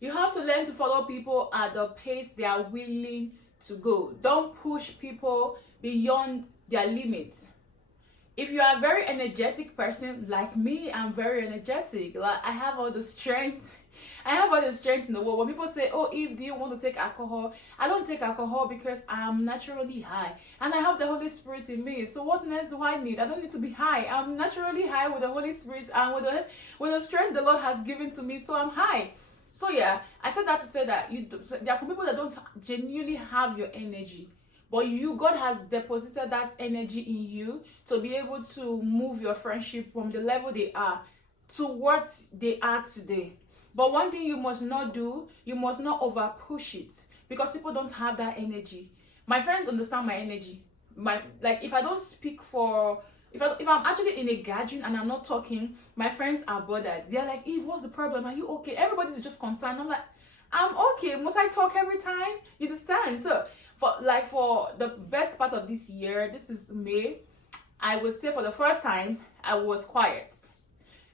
You have to learn to follow people at the pace they are willing to go. Don't push people beyond their limits. If you are a very energetic person like me, I'm very energetic. Like I have all the strength. I have all the strength in the world. When people say, "Oh, Eve, do you want to take alcohol?" I don't take alcohol because I'm naturally high, and I have the Holy Spirit in me. So what else do I need? I don't need to be high. I'm naturally high with the Holy Spirit and with the strength the Lord has given to me. So I'm high. So yeah, I said that to say that there are some people that don't genuinely have your energy, but God has deposited that energy in you to be able to move your friendship from the level they are to what they are today. But one thing you must not do, you must not over push it, because people don't have that energy. My friends understand my energy. Like if I don't speak for if I'm actually in a gathering and I'm not talking, my friends are bothered. They're like, "Eve, what's the problem? Are you okay?" Everybody's just concerned. I'm like, "I'm okay. Must I talk every time?" You understand? So for the best part of this year, this is May, I would say for the first time I was quiet,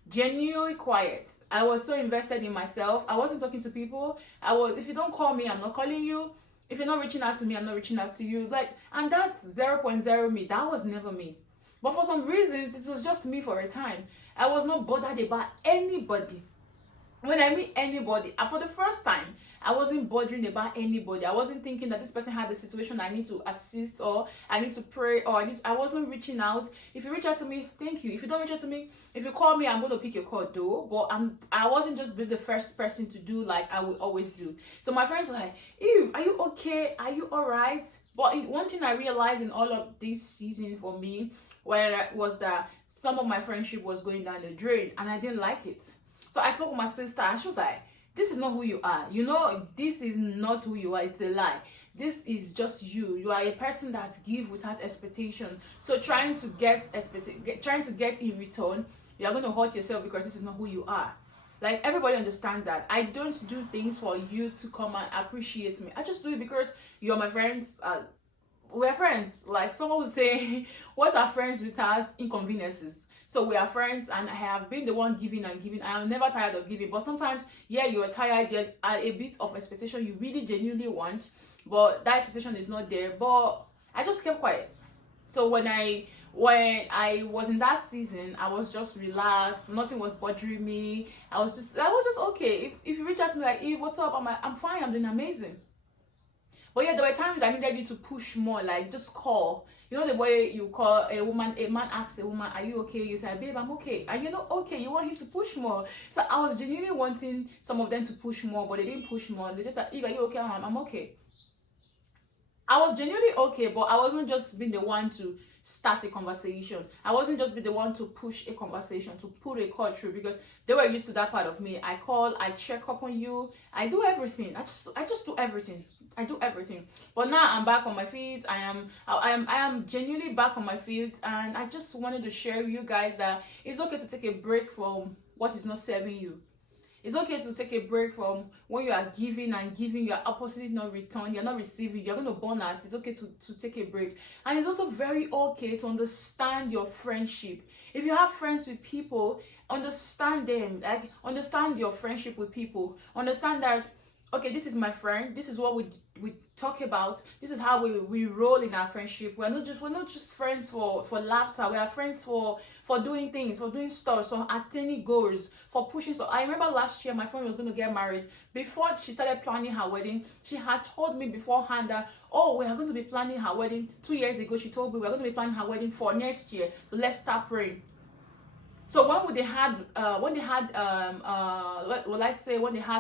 genuinely quiet. I was so invested in myself. I wasn't talking to people. If you don't call me, I'm not calling you. If you're not reaching out to me, I'm not reaching out to you. Like, and that's 0.0 me. That was never me. But for some reasons, it was just me for a time. I was not bothered about anybody. When I meet anybody, for the first time, I wasn't bothering about anybody. I wasn't thinking that this person had a situation I need to assist, or I need to pray, or I wasn't reaching out. If you reach out to me, thank you. If you don't reach out to me, if you call me, I'm going to pick your call though. But I wasn't just be the first person to do like I would always do. So my friends were like, "Eve, are you okay? Are you alright?" But one thing I realized in all of this season for me, was that some of my friendship was going down the drain, and I didn't like it. So I spoke with my sister, and she was like, "This is not who you are. You know, this is not who you are. It's a lie. This is just you. You are a person that give without expectation. So trying to get in return, you are going to hurt yourself, because this is not who you are." Like, everybody understand that. I don't do things for you to come and appreciate me. I just do it because you're my friends. We're friends. Like someone would say, "What's our friends without inconveniences?" So we are friends, and I have been the one giving and giving. I am never tired of giving, but sometimes, yeah, you're tired. There's a bit of expectation you really genuinely want, but that expectation is not there. But I just kept quiet. So when I was in that season, I was just relaxed. Nothing was bothering me. I was just okay. If you reach out to me like, "Eve, what's up?" I'm fine. I'm doing amazing. But yeah, there were times I needed you to push more, like just call. You know the way you call a man asks a woman, "Are you okay?" You say, "Babe, I'm okay." And okay, you want him to push more. So I was genuinely wanting some of them to push more, but they didn't push more. They just like, "Eve, are you okay?" I'm okay. I was genuinely okay, but I wasn't just being the one to start a conversation. I wasn't just be the one to push a conversation, to put a call through, because they were used to that part of me. I call, I check up on you, I do everything. I just do everything. I do everything. But now I'm back on my feet. I am genuinely back on my feet, and I just wanted to share with you guys that it's okay to take a break from what is not serving you. It's okay to take a break from when you are giving and giving, you are opposite not return, you're not receiving, you're going to burn out. It's okay to take a break. And it's also very okay to understand your friendship. If you have friends with people, understand them. Like, understand your friendship with people. Understand that, okay, this is my friend, this is what we talk about, this is how we roll in our friendship. We're not just friends for laughter. We are friends for doing things, for doing stuff, for attaining goals, for pushing. So I remember last year my friend was going to get married. Before she started planning her wedding, she had told me beforehand that, "Oh, we are going to be planning her wedding." 2 years ago, she told me we're going to be planning her wedding for next year, so let's start praying. So when they had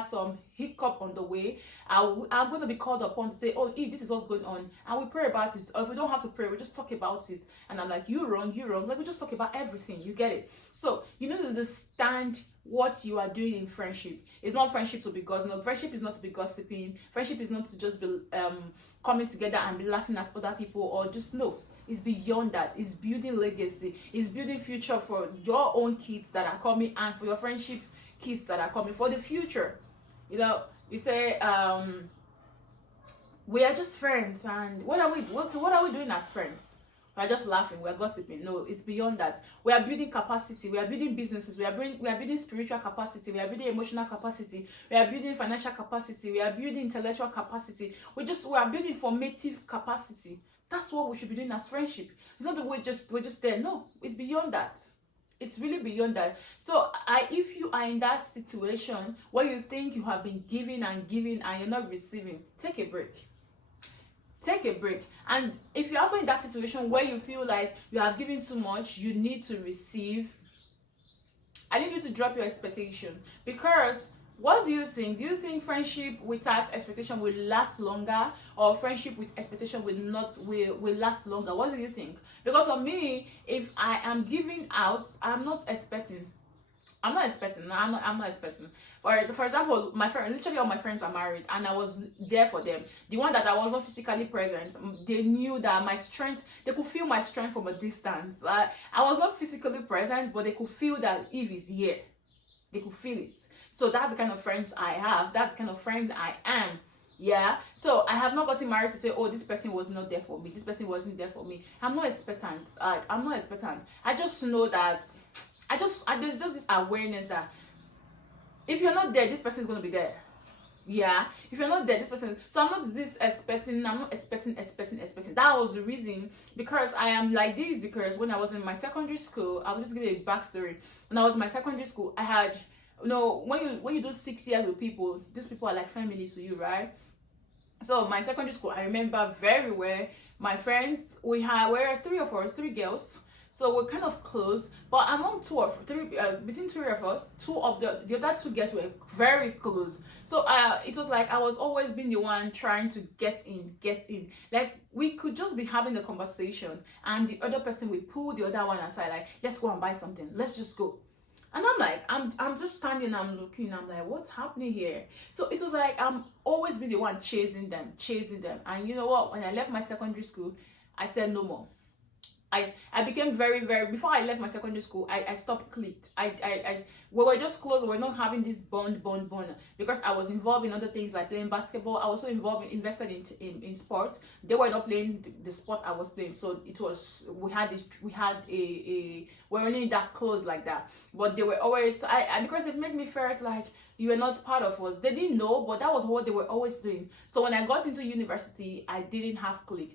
some hiccup on the way, I'm going to be called upon to say, "Oh, this is what's going on," and we pray about it. Or if we don't have to pray, we just talk about it. And I'm like, "You wrong. Like, we just talk about everything." You get it? So you need to understand what you are doing in friendship. It's not friendship to be gossiping. No, friendship is not to be gossiping. Friendship is not to just be coming together and be laughing at other people, or just no. It's beyond that. It's building legacy. It's building future for your own kids that are coming, and for your friendship kids that are coming for the future. You say, we are just friends, and what are we doing as friends? we're just laughing, we're gossiping. No, it's beyond that. We are building capacity, we are building businesses, we are building spiritual capacity, we are building emotional capacity, we are building financial capacity, we are building intellectual capacity, we are building formative capacity. That's what we should be doing as friendship. It's not that we're just there. No, it's beyond that. It's really beyond that. So if you are in that situation where you think you have been giving and giving and you're not receiving, take a break. Take a break. And if you're also in that situation where you feel like you have given too much, you need to receive, I need you to drop your expectation. Because what do you think? Do you think friendship without expectation will last longer, or friendship with expectation will last longer? What do you think? Because for me, if I am giving out, I'm not expecting. I'm not expecting. For example, literally all my friends are married, and I was there for them. The one that I was not physically present, they knew that my strength, they could feel my strength from a distance. I was not physically present, but they could feel that Eve is here. They could feel it. So that's the kind of friends I have. That's the kind of friend I am. Yeah. So I have not gotten married to say, oh, this person was not there for me. This person wasn't there for me. I'm not expectant. I'm not expectant. I just know that there's just this awareness that if you're not there, this person is going to be there. Yeah. If you're not there, this person. So I'm not expecting. That was the reason, because I am like this, because when I was in my secondary school, I will just give you a backstory. When I was in my secondary school, I had, when you do 6 years with people, these people are like family to you, right? So my secondary school, I remember very well. My friends, we were three of us, three girls. So we're kind of close, but among between three of us, two of the other two girls were very close. So it was like I was always being the one trying to get in. Like we could just be having a conversation, and the other person would pull the other one aside, like, let's go and buy something. Let's just go. And I'm like, I'm just standing, I'm looking, I'm like, what's happening here? So it was like I'm always being the one chasing them. And you know what? When I left my secondary school, I said no more. I became very, very, before I left my secondary school, I stopped clicked. We were just close. We were not having this bond, because I was involved in other things like playing basketball. I was also invested in sports. They were not playing the sport I was playing, so it was, we're only that close like that. But they were always, because it made me feel like you were not part of us. They didn't know, but that was what they were always doing. So when I got into university, I didn't have click.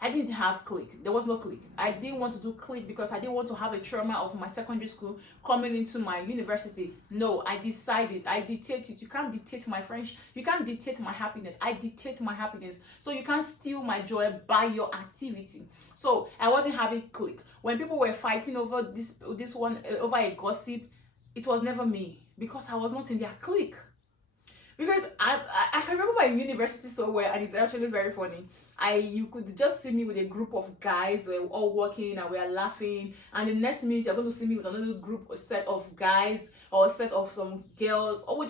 I didn't have click. There was no click. I didn't want to do click because I didn't want to have a trauma of my secondary school coming into my university. No, I decided, I dictate it. You can't dictate my friendship. You can't dictate my happiness. I dictate my happiness. So you can't steal my joy by your activity. So I wasn't having click. When people were fighting over this one, over a gossip, it was never me, because I was not in their clique. Because I can remember my university so well, and it's actually very funny. You could just see me with a group of guys. We're all working and we're laughing, and the next minute you're going to see me with another group, a set of guys or a set of some girls, or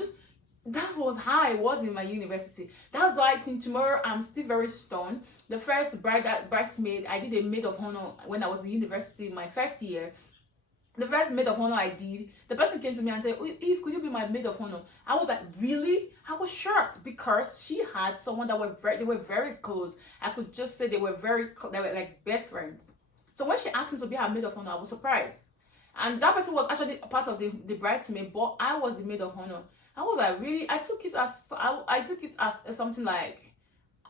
that was how I was in my university. That's why I think tomorrow I'm still very stoned. The first bridesmaid, I did a maid of honor when I was in university, my first year. The first maid of honor I did, the person came to me and said, Eve, could you be my maid of honor? I was like, really? I was shocked, because she had someone that they were very close. I could just say they were like best friends. So when she asked me to be her maid of honor, I was surprised. And that person was actually a part of the bridesmaid, but I was the maid of honor. I was like, really? I took it as something like,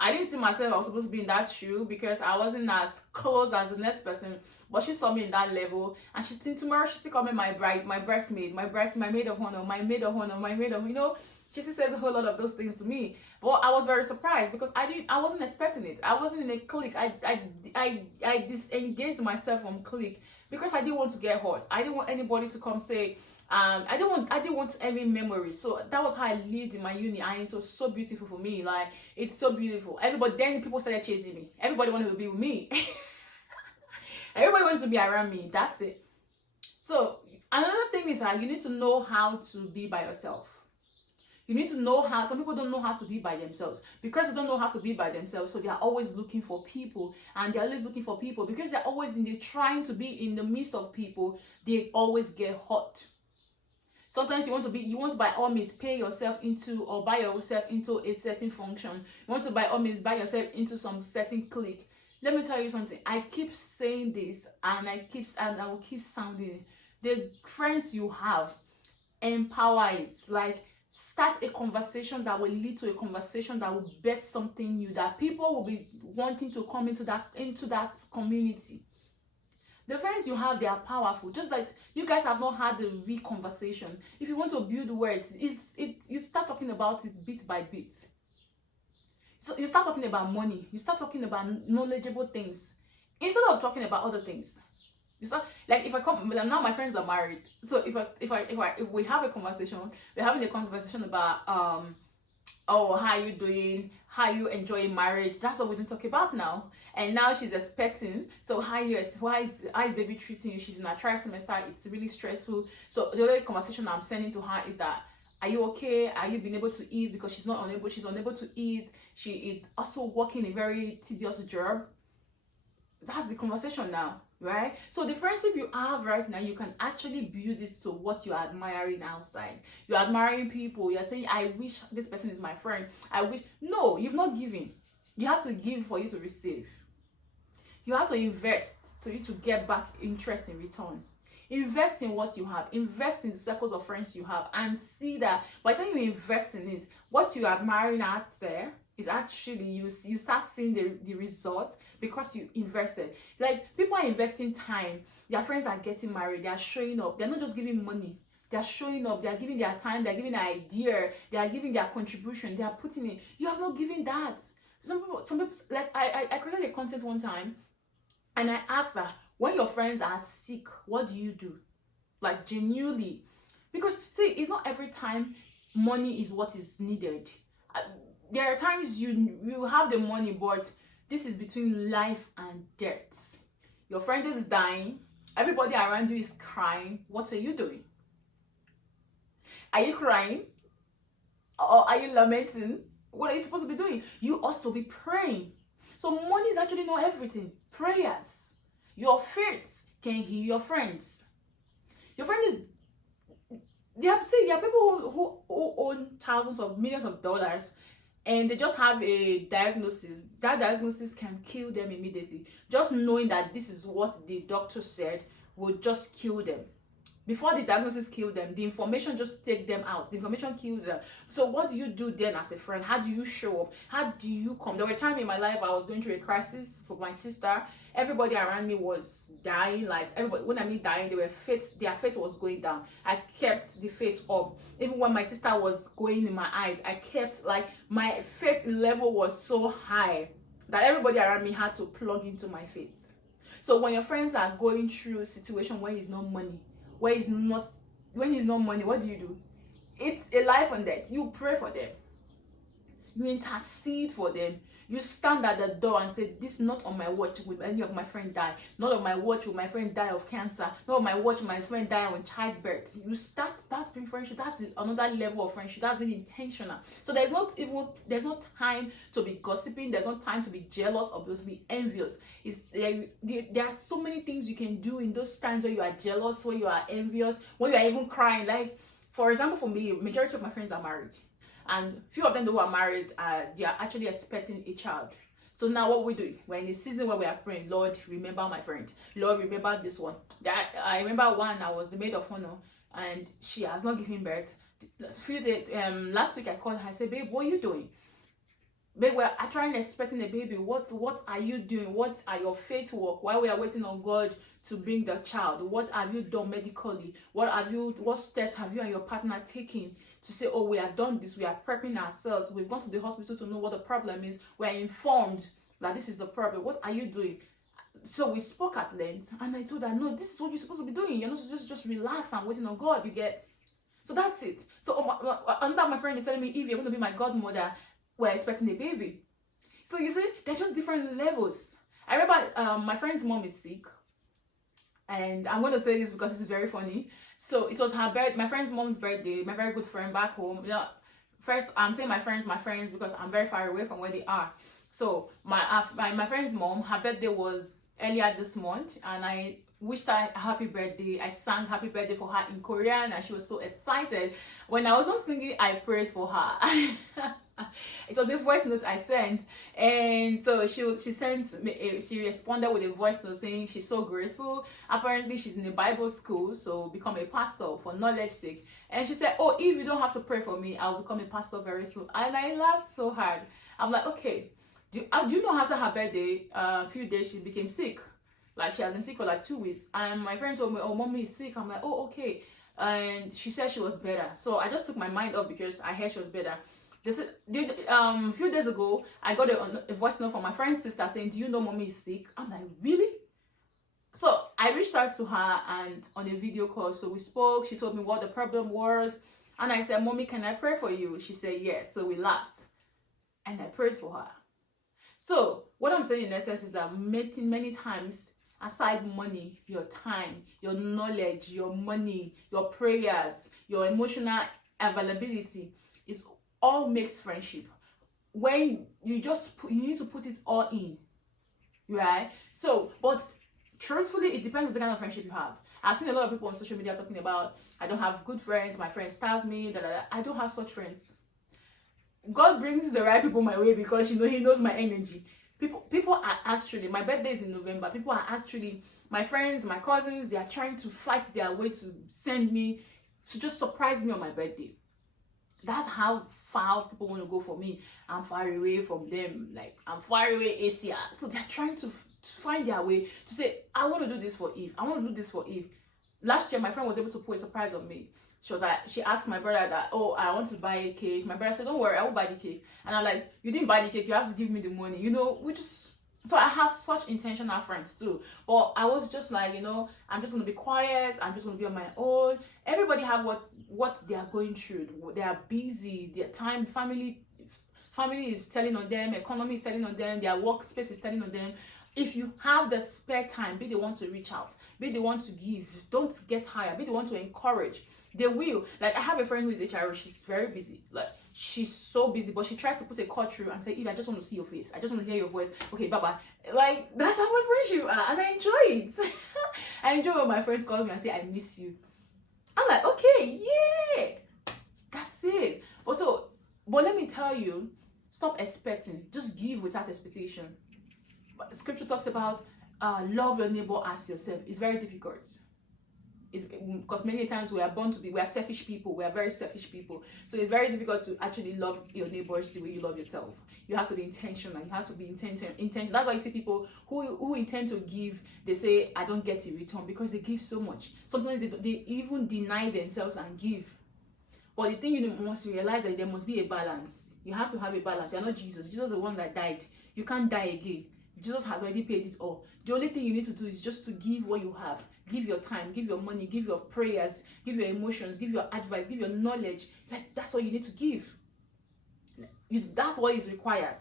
I didn't see myself I was supposed to be in that shoe, because I wasn't as close as the next person, but she saw me in that level, and tomorrow she still called me my bridesmaid, my maid of honor, my maid of honor, she still says a whole lot of those things to me. But I was very surprised, because I wasn't expecting it. I wasn't in a clique. I disengaged myself from clique, because I didn't want to get hurt. I didn't want anybody to come say, I didn't want any memories. So that was how I lived in my uni, and it was so beautiful for me. Like, it's so beautiful. Then people started chasing me. Everybody wanted to be with me. Everybody wanted to be around me. That's it. So another thing is that you need to know how to be by yourself. You need to know how. Some people don't know how to be by themselves. Because they don't know how to be by themselves, so they are always looking for people, and they're always looking for people because they're always trying to be in the midst of people. They always get hot. Sometimes you want to by all means pay yourself into, or buy yourself into a certain function. You want to by all means buy yourself into some certain clique. let me tell you something. I keep saying this, and I will keep sounding it. The friends you have, empower it. Like, start a conversation that will lead to a conversation that will bet something new, that people will be wanting to come into that community. The friends you have, they are powerful. Just like you guys have not had a real conversation. If you want to build words, you start talking about it bit by bit. So you start talking about money. You start talking about knowledgeable things instead of talking about other things. You start, like, if I come now, my friends are married. So if we have a conversation, we're having a conversation about oh, how are you doing? How you enjoying marriage? That's what we didn't talk about now. And now she's expecting. So how is baby treating you? She's in her trimester. It's really stressful. So the other conversation I'm sending to her is that, are you okay? Are you being able to eat? Because she's unable to eat. She is also working a very tedious job. That's the conversation now, right? So the friendship you have right now, you can actually build it to what you're admiring outside. You're admiring people. You're saying, I wish this person is my friend. I wish. No, you've not given. You have to give for you to receive. You have to invest for you to get back interest in return. Invest in what you have. Invest in the circles of friends you have, and see that by the time you invest in it, what you're admiring out there is actually, you start seeing the results because you invested. Like, people are investing time. Their friends are getting married. They are showing up. They're not just giving money. They are showing up. They are giving their time. They are giving their idea. They are giving their contribution. They are putting in. You have not given that. Some people like, I created a content one time, and I asked her, when your friends are sick, what do you do? Like, genuinely. Because see, it's not every time money is what is needed. There are times you have the money, but this is between life and death. Your friend is dying. Everybody around you is crying. What are you doing? Are you crying? Or are you lamenting? What are you supposed to be doing? You ought to be praying. So money is actually not everything. Prayers. Your faith can heal your friends. Your friend is... there are people who own thousands of millions of dollars, and they just have a diagnosis. That diagnosis can kill them immediately. Just knowing that this is what the doctor said will just kill them. Before the diagnosis kills them, the information just takes them out. The information kills them. So what do you do then as a friend? How do you show up? How do you come? There were times in my life I was going through a crisis for my sister. Everybody around me was dying. Like, everybody, when I mean dying, their faith was going down. I kept the faith up. Even when my sister was going in my eyes, I kept, like, my faith level was so high that everybody around me had to plug into my faith. So when your friends are going through a situation where it's not money, when it's not money, what do? It's a life and death. You pray for them. You intercede for them. You stand at the door and say, this is not on my watch will any of my friend die. Not on my watch will my friend die of cancer. Not on my watch will my friend die on childbirth. You start, that's being friendship. That's another level of friendship. That's being intentional. So there's no time to be gossiping. There's no time to be jealous or to be envious. There are so many things you can do in those times where you are jealous, where you are envious, when you are even crying. Like, for example, for me, majority of my friends are married. And few of them who are married, they are actually expecting a child. So now what we do? We're in a season where we are praying, Lord, remember my friend. Lord, remember this one. I remember one, I was the maid of honor, and she has not given birth. Last week I called her, I said, babe, what are you doing? Babe, we're trying expecting a baby. What are you doing? What are your faith work while we are waiting on God to bring the child? What have you done medically? What steps have you and your partner taken to say, oh, we have done this, we are prepping ourselves, we've gone to the hospital to know what the problem is, we're informed that this is the problem. What are you doing? So we spoke at length, and I told her, no, this is what you're supposed to be doing. You're not supposed to just relax and waiting on God. You get? So that's it. So another my friend is telling me, if you're going to be my godmother, we're expecting a baby. So you see, they're just different levels. I remember my friend's mom is sick, and I'm going to say this because this is very funny. So it was my friend's mom's birthday, my very good friend back home. You know, first I'm saying my friends because I'm very far away from where they are. So my friend's mom, her birthday was earlier this month, and I wished her a happy birthday. I sang happy birthday for her in Korean, and she was so excited. When I wasn't singing, I prayed for her. it was a voice note I sent, and so she responded with a voice note saying she's so grateful. Apparently she's in a Bible school, so become a pastor for knowledge sake. And she said, oh, if you don't have to pray for me, I'll become a pastor very soon. And I laughed so hard. I'm like, okay. Do you know after her birthday, a few days she became sick. Like, she has been sick for like 2 weeks. And my friend told me, oh, mommy is sick. I'm like, oh, okay. And she said she was better. So I just took my mind up because I heard she was better. A few days ago, I got a voice note from my friend's sister saying, do you know mommy is sick? I'm like, really? So I reached out to her and on a video call. So we spoke. She told me what the problem was. And I said, mommy, can I pray for you? She said, yes. So we laughed. And I prayed for her. So what I'm saying in essence is that many times, aside money, your time, your knowledge, your money, your prayers, your emotional availability, is all makes friendship. When you need to put it all in, right? So, but truthfully, it depends on the kind of friendship you have. I've seen a lot of people on social media talking about, I don't have good friends, my friend stars me, da, da, da. I don't have such friends. God brings the right people my way because, you know, he knows my energy. People are actually, my birthday is in November, people are actually, my friends, my cousins, they are trying to fight their way to send me, to just surprise me on my birthday. That's how far people want to go for me. I'm far away from them, like I'm far away Asia. So they're trying to find their way to say, I want to do this for Eve, I want to do this for Eve. Last year, my friend was able to put a surprise on me. She asked my brother that, oh, I want to buy a cake. My brother said, don't worry, I will buy the cake. And I'm like, you didn't buy the cake, you have to give me the money. You know, so I have such intentional friends too. But I was just like, you know, I'm just going to be quiet. I'm just going to be on my own. Everybody have what they are going through. They are busy. Their time, family is telling on them. Economy is telling on them. Their workspace is telling on them. If you have the spare time, be the one to reach out, be the one to give, don't get tired, be the one to encourage. They will. Like, I have a friend who is HRO, she's very busy. Like, she's so busy, but she tries to put a call through and say, Eve, I just want to see your face, I just want to hear your voice. Okay, bye-bye. Like, that's how much friendship are, and I enjoy it. I enjoy when my friends call me and say, I miss you. I'm like, okay, yeah, that's it. But let me tell you, stop expecting, just give without expectation. Scripture talks about love your neighbor as yourself. It's very difficult. Because many times we are selfish people. We are very selfish people. So it's very difficult to actually love your neighbors the way you love yourself. You have to be intentional. You have to be intentional. That's why you see people who intend to give, they say, I don't get in return, because they give so much. Sometimes they even deny themselves and give. But the thing you must realize that there must be a balance. You have to have a balance. You're not Jesus. Jesus is the one that died. You can't die again. Jesus has already paid it all. The only thing you need to do is just to give what you have. Give your time, give your money, give your prayers, give your emotions, give your advice, give your knowledge. Like, that's what you need to give. That's what is required.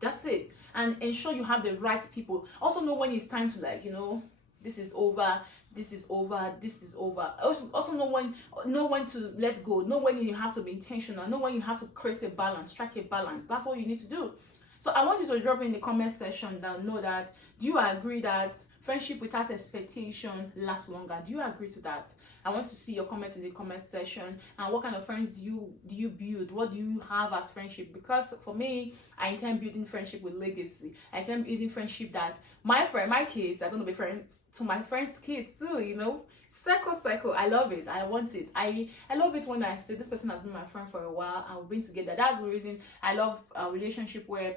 That's it. And ensure you have the right people. Also know when it's time to, like, you know, this is over, this is over, this is over. Also know when to let go. Know when you have to be intentional. Know when you have to create a balance, strike a balance. That's what you need to do. So I want you to drop in the comment section that know that, do you agree that friendship without expectation lasts longer? Do you agree to that? I want to see your comments in the comment section. And what kind of friends do you build? What do you have as friendship? Because for me, I intend building friendship with legacy. I intend building friendship that my kids are going to be friends to my friends' kids too, you know. Circle. I love it. I want it. I love it when I say this person has been my friend for a while and we've been together. That's the reason I love a relationship where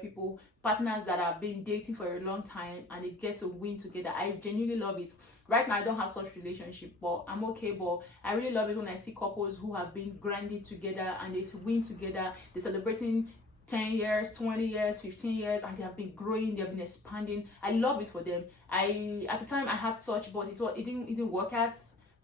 partners that have been dating for a long time and they get to win together. I genuinely love it. Right now I don't have such relationship, but I'm okay. But I really love it when I see couples who have been grinding together and they win together. They're celebrating 10 years, 20 years, 15 years, and they have been growing, they have been expanding. I love it for them. At the time I had such, but it didn't work out.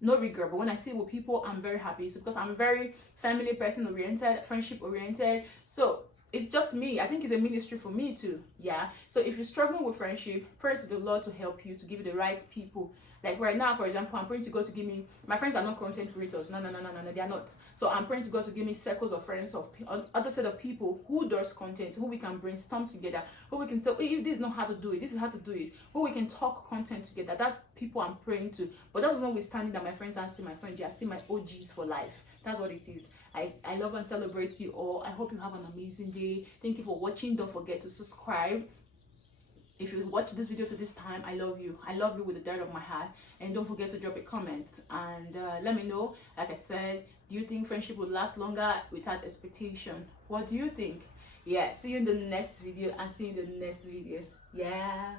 No regret. But when I see it with people, I'm very happy. So because I'm very family person oriented, friendship oriented. So it's just me. I think it's a ministry for me too. Yeah. So if you're struggling with friendship, pray to the Lord to help you, to give you the right people. Like right now, for example, I'm praying to God to give me, my friends are not content creators. No, they are not. So I'm praying to God to give me circles of friends, of other set of people who does content, who we can brainstorm together, who we can say, if this is not how to do it, this is how to do it, who we can talk content together. That's people I'm praying to. But that's notwithstanding that my friends are still my friends. They are still my OGs for life. That's what it is. I love and celebrate you all. I hope you have an amazing day. Thank you for watching. Don't forget to subscribe. If you watch this video to this time, I love you. I love you with the dirt of my heart. And don't forget to drop a comment and let me know. Like I said, do you think friendship will last longer without expectation? What do you think? Yeah, see you in the next video, and see you in the next video. Yeah.